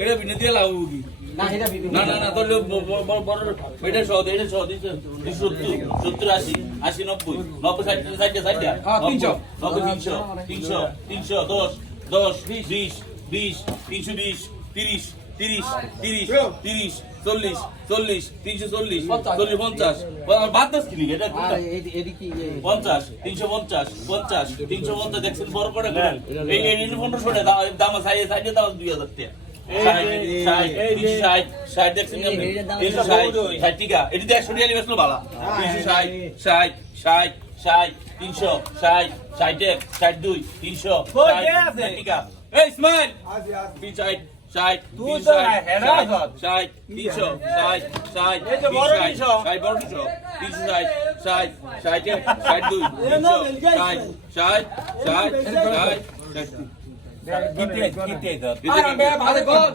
এটা বিনে দিয়ে লাভ কি না এটা ভিডিও না না না তোর বড় এটা 100 270 70 80 80 90 90 60 60 60 300 300 300 10 20 20 320 30 30 30 30 40 40 340 40 50 বাদ দাস কি এটা আর এদিকে 50 350 50 350 দেখছেন বড় করে এই 1500 টাকা দাম সাইডে দাও 2000 টাকা 60 দেখছেন আপনি 60 টাকা এটা 100 টাকা নিবেছিল ভালো 60 300 60 62 300 টাকা এই ইসমাইল কি 60 তুই তো হেরা যত 60 300 60 এই যে বড় নিছো 60 বড় নিছো 360 60 62 60 60 কিতে কিতে আর ভালো কর